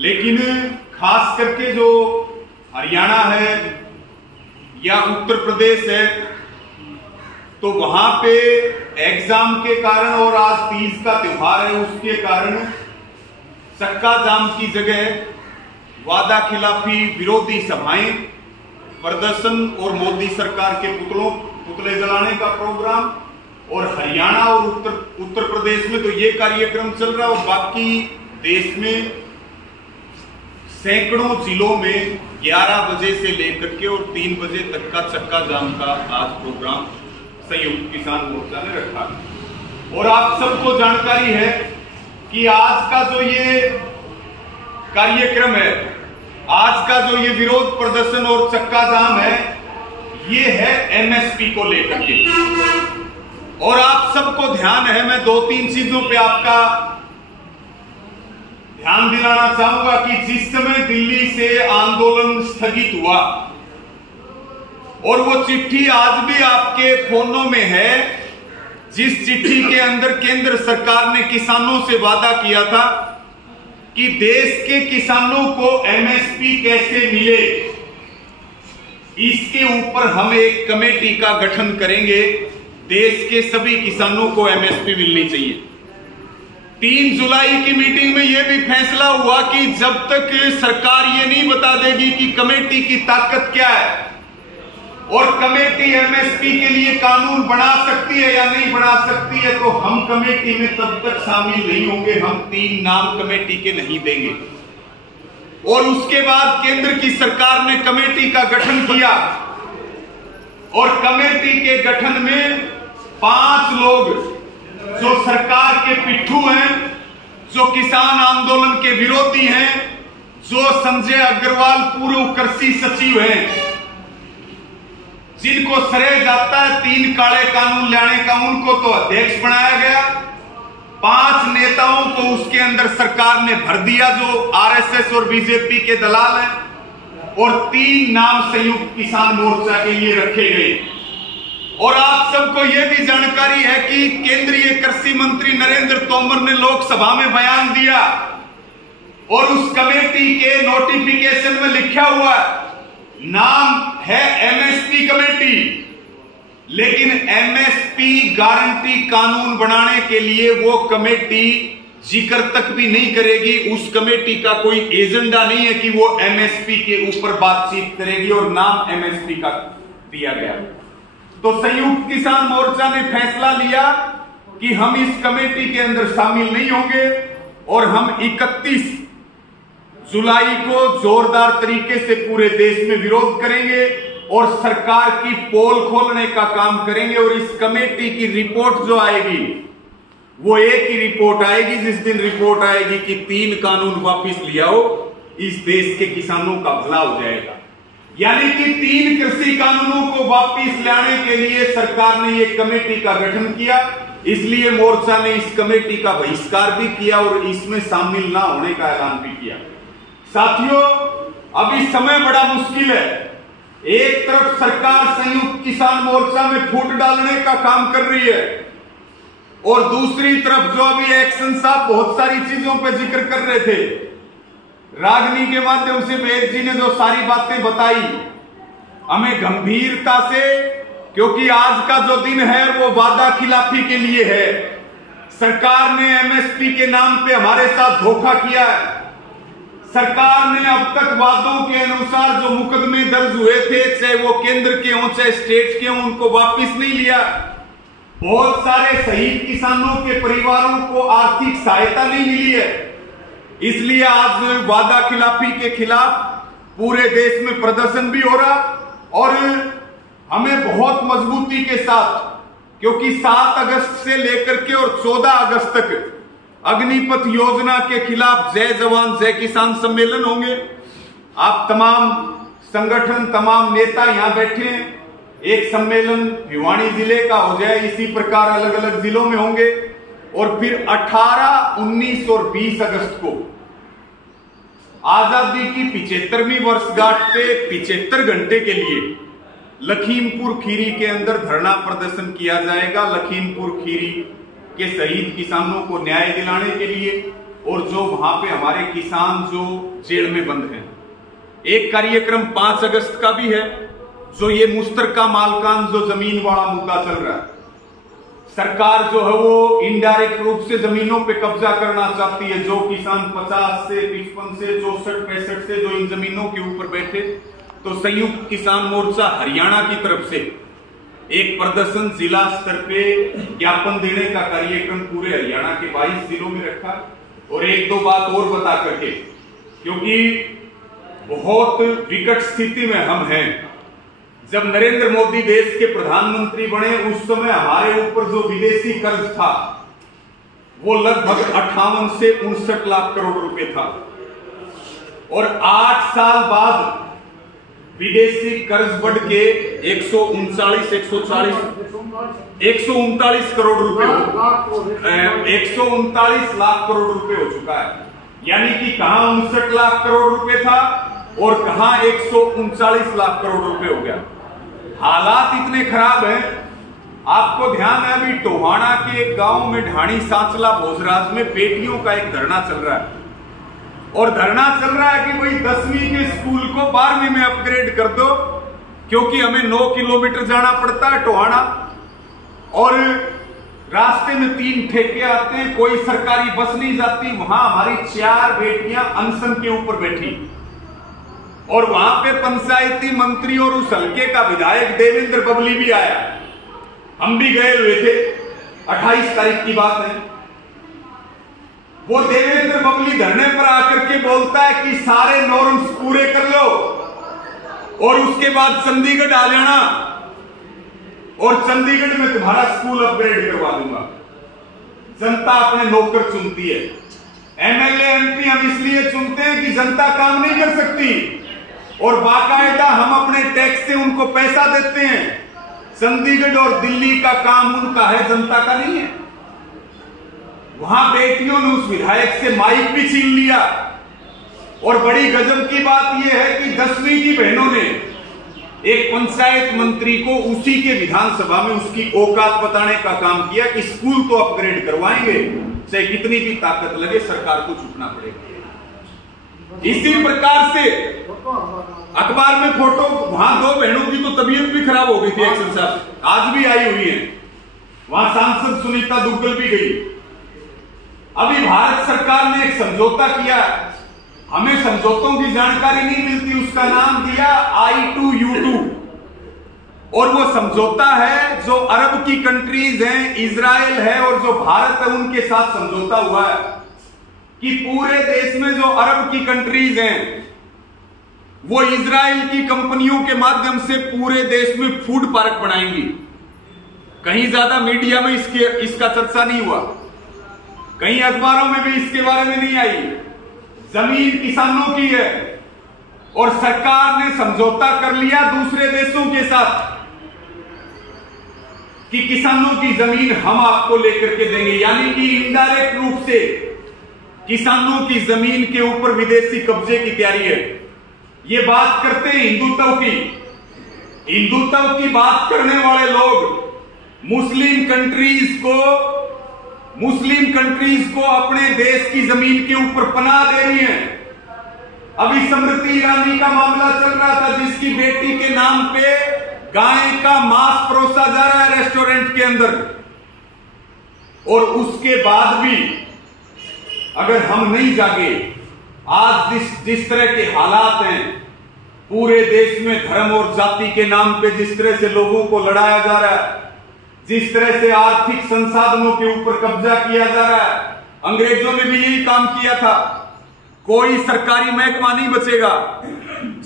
लेकिन खास करके जो हरियाणा है या उत्तर प्रदेश है, तो वहां पे एग्जाम के कारण और आज तीज का त्योहार है उसके कारण चक्का जाम की जगह वादा खिलाफी विरोधी सभाएं, प्रदर्शन और मोदी सरकार के पुतले जलाने का प्रोग्राम, और हरियाणा और उत्तर प्रदेश में तो ये कार्यक्रम चल रहा है, और बाकी देश में सैकड़ों जिलों में 11 बजे से लेकर के और 3 बजे तक का चक्का जाम का आज प्रोग्राम संयुक्त किसान मोर्चा ने रखा है। और आप सबको जानकारी है कि आज का जो ये कार्यक्रम है, आज का जो ये विरोध प्रदर्शन और चक्का जाम है, ये है एमएसपी को लेकर के। और आप सबको ध्यान है, मैं 2-3 चीजों पे आपका ध्यान दिलाना चाहूंगा कि जिस समय दिल्ली से आंदोलन स्थगित हुआ और वो चिट्ठी आज भी आपके फोनों में है, जिस चिट्ठी के अंदर केंद्र सरकार ने किसानों से वादा किया था कि देश के किसानों को एमएसपी कैसे मिले, इसके ऊपर हम एक कमेटी का गठन करेंगे। देश के सभी किसानों को एमएसपी मिलनी चाहिए। 3 जुलाई की मीटिंग में यह भी फैसला हुआ कि जब तक सरकार ये नहीं बता देगी कि कमेटी की ताकत क्या है और कमेटी एमएसपी के लिए कानून बना सकती है या नहीं बना सकती है, तो हम कमेटी में तब तक शामिल नहीं होंगे। हम 3 नाम कमेटी के नहीं देंगे। और उसके बाद केंद्र की सरकार ने कमेटी का गठन किया और कमेटी के गठन में 5 लोग जो सरकार के पिट्ठू हैं, जो किसान आंदोलन के विरोधी हैं, जो संजय अग्रवाल पूर्व कृषि सचिव हैं, जिनको श्रेय जाता है 3 काले कानून लाने का, उनको तो अध्यक्ष बनाया गया। 5 नेताओं को उसके अंदर सरकार ने भर दिया जो आरएसएस और बीजेपी के दलाल हैं, और 3 नाम संयुक्त किसान मोर्चा के लिए रखे गए। और आप सबको यह भी जानकारी है कि केंद्रीय कृषि मंत्री नरेंद्र तोमर ने लोकसभा में बयान दिया और उस कमेटी के नोटिफिकेशन में लिखा हुआ नाम है एमएसपी कमेटी, लेकिन एमएसपी गारंटी कानून बनाने के लिए वो कमेटी जिक्र तक भी नहीं करेगी। उस कमेटी का कोई एजेंडा नहीं है कि वो एमएसपी के ऊपर बातचीत करेगी, और नाम एमएसपी का दिया गया। तो संयुक्त किसान मोर्चा ने फैसला लिया कि हम इस कमेटी के अंदर शामिल नहीं होंगे और हम 31 जुलाई को जोरदार तरीके से पूरे देश में विरोध करेंगे और सरकार की पोल खोलने का काम करेंगे। और इस कमेटी की रिपोर्ट जो आएगी वो एक ही रिपोर्ट आएगी, जिस दिन रिपोर्ट आएगी कि 3 कानून वापस ले आओ, इस देश के किसानों का भला हो जाएगा। यानी कि 3 कृषि कानूनों को वापस लाने के लिए सरकार ने एक कमेटी का गठन किया। इसलिए मोर्चा ने इस कमेटी का बहिष्कार भी किया और इसमें शामिल ना होने का ऐलान भी किया। साथियों, अभी समय बड़ा मुश्किल है। एक तरफ सरकार संयुक्त किसान मोर्चा में फूट डालने का काम कर रही है, और दूसरी तरफ जो अभी एक्शन साहब बहुत सारी चीजों पर जिक्र कर रहे थे, रागनी के माध्यम से वेद जी ने जो सारी बातें बताई, हमें गंभीरता से, क्योंकि आज का जो दिन है वो वादा खिलाफी के लिए है। सरकार ने एमएसपी के नाम पे हमारे साथ धोखा किया है। सरकार ने अब तक वादों के अनुसार जो मुकदमे दर्ज हुए थे, चाहे वो केंद्र के हों चाहे स्टेट के हों, उनको वापस नहीं लिया। बहुत सारे शहीद किसानों के परिवारों को आर्थिक सहायता नहीं मिली है। इसलिए आज वादा खिलाफी के खिलाफ पूरे देश में प्रदर्शन भी हो रहा, और हमें बहुत मजबूती के साथ, क्योंकि 7 अगस्त से लेकर के और 14 अगस्त तक अग्निपथ योजना के खिलाफ जय जवान जय किसान सम्मेलन होंगे। आप तमाम संगठन, तमाम नेता यहां बैठे हैं। एक सम्मेलन भिवानी जिले का हो जाए, इसी प्रकार अलग अलग जिलों में होंगे। और फिर 18, 19 और 20 अगस्त को आजादी की 75वीं वर्षगांठ पे 75 घंटे के लिए लखीमपुर खीरी के अंदर धरना प्रदर्शन किया जाएगा। लखीमपुर खीरी के शहीद किसानों को न्याय दिलाने के लिए, और जो वहां पे हमारे किसान जो जेल में बंद हैं। एक कार्यक्रम 5 अगस्त का भी है, जो ये मुश्तरका मालकान जो जमीन वाला मुद्दा चल रहा है। सरकार जो है वो इनडायरेक्ट रूप से जमीनों पे कब्जा करना चाहती है। जो किसान 50 से 55 से 64 65 से जो इन जमीनों के ऊपर बैठे, तो संयुक्त किसान मोर्चा हरियाणा की तरफ से एक प्रदर्शन जिला स्तर पे ज्ञापन देने का कार्यक्रम पूरे हरियाणा के 22 जिलों में रखा। और एक दो बात और बता करके, क्योंकि बहुत विकट स्थिति में हम हैं। जब नरेंद्र मोदी देश के प्रधानमंत्री बने, उस समय हमारे ऊपर जो विदेशी कर्ज था वो लगभग 58 से 59 लाख करोड़ रुपए था। और 8 साल बाद विदेशी कर्ज बढ़ के 139 करोड़ रुपए 139 लाख करोड़ रुपए हो चुका है। यानी कि कहां 59 लाख करोड़ रुपए था और कहां 139 लाख करोड़ रुपए हो गया। हालात इतने खराब हैं। आपको ध्यान है, अभी टोहाना के एक गांव में ढाणी सांचला भोजराज में बेटियों का एक धरना चल रहा है। और धरना चल रहा है कि भाई 10वीं के स्कूल को 12वीं में अपग्रेड कर दो, क्योंकि हमें 9 किलोमीटर जाना पड़ता है टोहाना, और रास्ते में 3 ठेके आते हैं, कोई सरकारी बस नहीं जाती। वहां हमारी 4 बेटियां अनशन के ऊपर बैठी, और वहां पे पंचायती मंत्री और उस हल्के का विधायक देवेंद्र बबली भी आया। हम भी गए हुए थे, 28 तारीख की बात है। वो देवेंद्र बबली धरने पर आकर के बोलता है कि सारे नॉर्म्स पूरे कर लो और उसके बाद चंडीगढ़ आ जाना, और चंडीगढ़ में तुम्हारा स्कूल अपग्रेड करवा दूंगा। जनता अपने नौकर चुनती है। एमएलए एमपी हम इसलिए चुनते हैं कि जनता काम नहीं कर सकती, और बाकायदा हम अपने टैक्स से उनको पैसा देते हैं। चंडीगढ़ और दिल्ली का काम उनका है, जनता का नहीं है। वहां बेटियों ने उस विधायक से माइक भी छीन लिया। और बड़ी गजब की बात यह है कि 10वीं की बहनों ने एक पंचायत मंत्री को उसी के विधानसभा में उसकी औकात बताने का काम किया कि स्कूल तो अपग्रेड करवाएंगे, चाहे कितनी भी ताकत लगे, सरकार को झुकना पड़ेगा। इसी प्रकार से अखबार में फोटो, वहां 2 बहनों की तो तबीयत भी खराब हो गई थी, एक्शन साहब आज भी आई हुई है। वहां सांसद सुनीता दुग्गल भी गई। अभी भारत सरकार ने एक समझौता किया, हमें समझौतों की जानकारी नहीं मिलती, उसका नाम दिया I2U2। और वो समझौता है जो अरब की कंट्रीज हैं, इजराइल है और जो भारत है, उनके साथ समझौता हुआ है कि पूरे देश में जो अरब की कंट्रीज हैं वो इजराइल की कंपनियों के माध्यम से पूरे देश में फूड पार्क बनाएंगी। कहीं ज्यादा मीडिया में इसका चर्चा नहीं हुआ, कहीं अखबारों में भी इसके बारे में नहीं आई। जमीन किसानों की है और सरकार ने समझौता कर लिया दूसरे देशों के साथ कि किसानों की जमीन हम आपको लेकर के देंगे। यानी कि इनडायरेक्ट रूप से किसानों की जमीन के ऊपर विदेशी कब्जे की तैयारी है। ये बात करते हैं हिंदुत्व की। हिंदुत्व की बात करने वाले लोग मुस्लिम कंट्रीज को अपने देश की जमीन के ऊपर पनाह दे रही हैं। अभी स्मृति ईरानी का मामला चल रहा था, जिसकी बेटी के नाम पे गाय का मांस परोसा जा रहा है रेस्टोरेंट के अंदर, और उसके बाद भी अगर हम नहीं जागे, आज जिस तरह के हालात हैं पूरे देश में, धर्म और जाति के नाम पे जिस तरह से लोगों को लड़ाया जा रहा है, जिस तरह से आर्थिक संसाधनों के ऊपर कब्जा किया जा रहा है, अंग्रेजों ने भी यही काम किया था। कोई सरकारी महकमा नहीं बचेगा,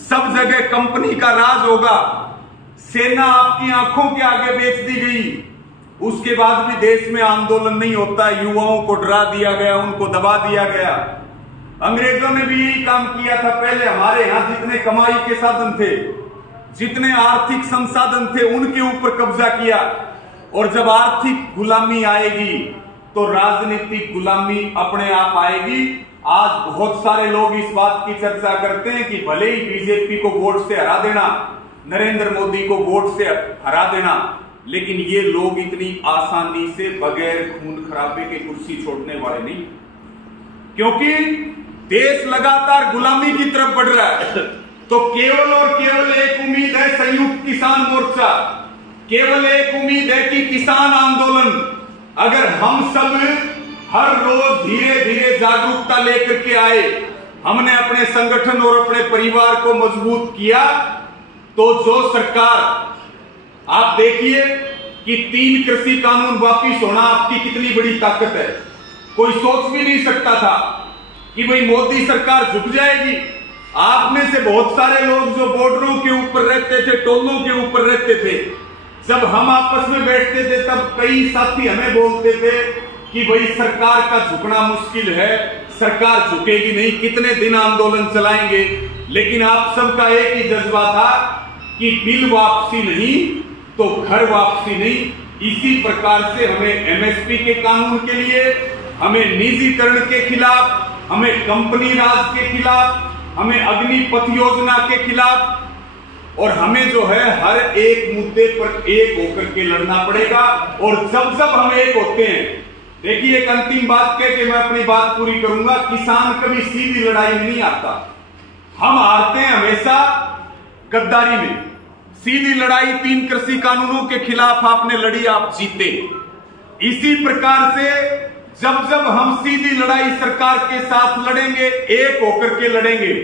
सब जगह कंपनी का राज होगा। सेना आपकी आंखों के आगे बेच दी गई, उसके बाद भी देश में आंदोलन नहीं होता। युवाओं को डरा दिया गया, उनको दबा दिया गया। अंग्रेजों ने भी यही काम किया था। पहले हमारे यहां जितने कमाई के साधन थे, जितने आर्थिक संसाधन थे, उनके ऊपर कब्जा किया। और जब आर्थिक गुलामी आएगी तो राजनीतिक गुलामी अपने आप आएगी। आज बहुत सारे लोग इस बात की चर्चा करते हैं कि भले ही बीजेपी को वोट से हरा देना, नरेंद्र मोदी को वोट से हरा देना, लेकिन ये लोग इतनी आसानी से बगैर खून खराबे के कुर्सी छोड़ने वाले नहीं। क्योंकि देश लगातार गुलामी की तरफ बढ़ रहा है। तो केवल और केवल एक उम्मीद है संयुक्त किसान मोर्चा, केवल एक उम्मीद है कि किसान आंदोलन, अगर हम सब हर रोज धीरे धीरे जागरूकता लेकर के आए, हमने अपने संगठन और अपने परिवार को मजबूत किया, तो जो सरकार, आप देखिए कि 3 कृषि कानून वापिस होना आपकी कितनी बड़ी ताकत है। कोई सोच भी नहीं सकता था कि भाई मोदी सरकार झुक जाएगी। आप में से बहुत सारे लोग जो बॉर्डरों के ऊपर रहते थे, टोलों के ऊपर रहते थे, जब हम आपस में बैठते थे तब कई साथी हमें बोलते थे कि भाई सरकार का झुकना मुश्किल है, सरकार झुकेगी नहीं, कितने दिन आंदोलन चलाएंगे। लेकिन आप सबका एक ही जज्बा था कि बिल वापसी नहीं तो घर वापसी नहीं। इसी प्रकार से हमें एमएसपी के कानून के लिए, हमें निजीकरण के खिलाफ, हमें कंपनी राज के खिलाफ, हमें अग्निपथ योजना के खिलाफ, और हमें जो है हर एक मुद्दे पर एक होकर के लड़ना पड़ेगा। और जब जब हम एक होते हैं, देखिए एक अंतिम बात कह के मैं अपनी बात पूरी करूंगा, किसान कभी सीधी लड़ाई में नहीं आता, हम हारते हैं हमेशा गद्दारी में। सीधी लड़ाई 3 कृषि कानूनों के खिलाफ आपने लड़ी, आप जीते। इसी प्रकार से जब जब हम सीधी लड़ाई सरकार के साथ लड़ेंगे, एक होकर के लड़ेंगे,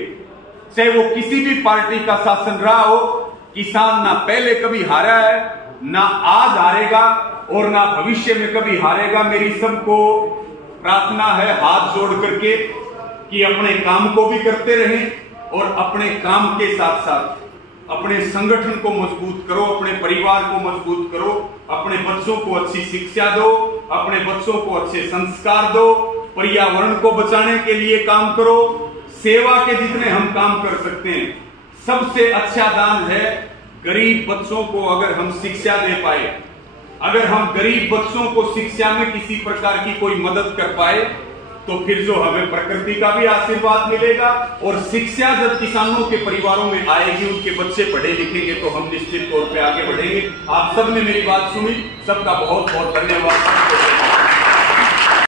चाहे वो किसी भी पार्टी का शासन रहा हो, किसान ना पहले कभी हारा है, ना आज हारेगा और ना भविष्य में कभी हारेगा। मेरी सबको प्रार्थना है हाथ जोड़ करके कि अपने काम को भी करते रहें और अपने काम के साथ साथ अपने संगठन को मजबूत करो, अपने परिवार को मजबूत करो, अपने बच्चों को अच्छी शिक्षा दो, अपने बच्चों को अच्छे संस्कार दो, पर्यावरण को बचाने के लिए काम करो। सेवा के जितने हम काम कर सकते हैं, सबसे अच्छा दान है गरीब बच्चों को अगर हम शिक्षा दे पाए, अगर हम गरीब बच्चों को शिक्षा में किसी प्रकार की कोई मदद कर पाए, तो फिर जो हमें प्रकृति का भी आशीर्वाद मिलेगा। और शिक्षा जब किसानों के परिवारों में आएगी, उनके बच्चे पढ़े लिखेंगे, तो हम निश्चित तौर पे आगे बढ़ेंगे। आप सबने मेरी बात सुनी, सबका बहुत बहुत धन्यवाद।